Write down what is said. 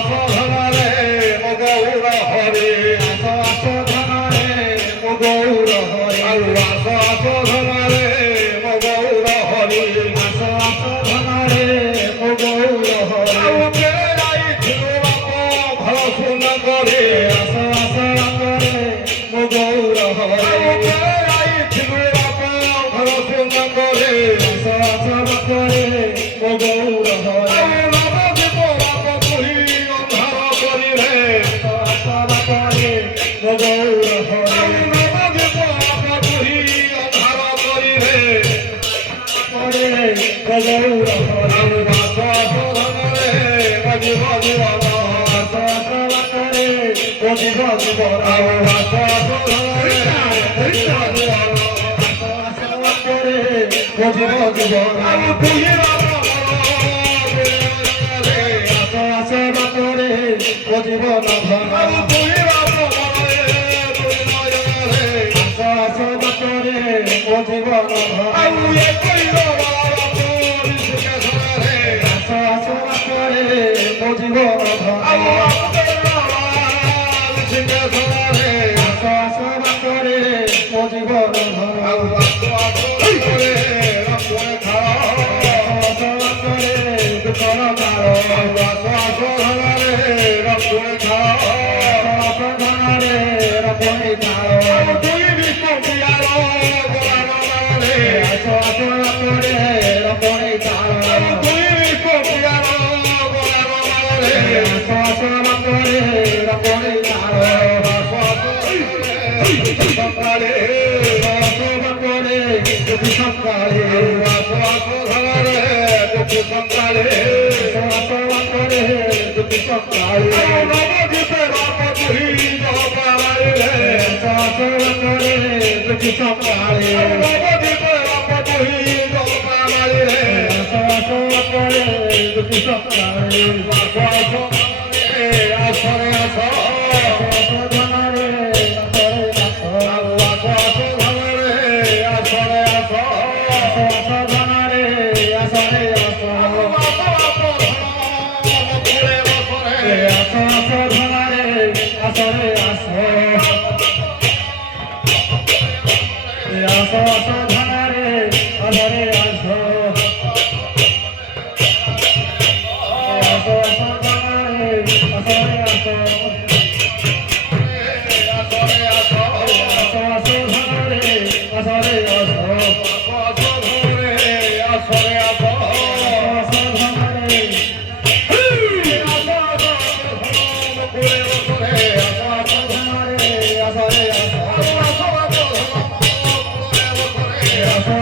Abu করে আসো আসো করে মো গৌর হরে আই ছিগুড়ে বাপা ঘর সুন্দর করে আসো আসো করে মো গৌর হরে বাবা দীপ বাপা পুরি অন্ধার করি রে আসো আসো করে মো গৌর হরে বাবা দীপ বাপা পুরি অন্ধার করি রে করে মো গৌর হরে আসো আসো ধরে বাজি বাজি বাবা আসো আসো করে বাজি বাজি বাবা আসো আসো ধরে বাজি বাজি বাবা আসো আসো করে বাজি বাজি বাবা তুই বাবা আসো আসো করে বাজি বাবা তুই বাবা আসো আসো করে বাজি বাবা আউ একই বাবা Yes,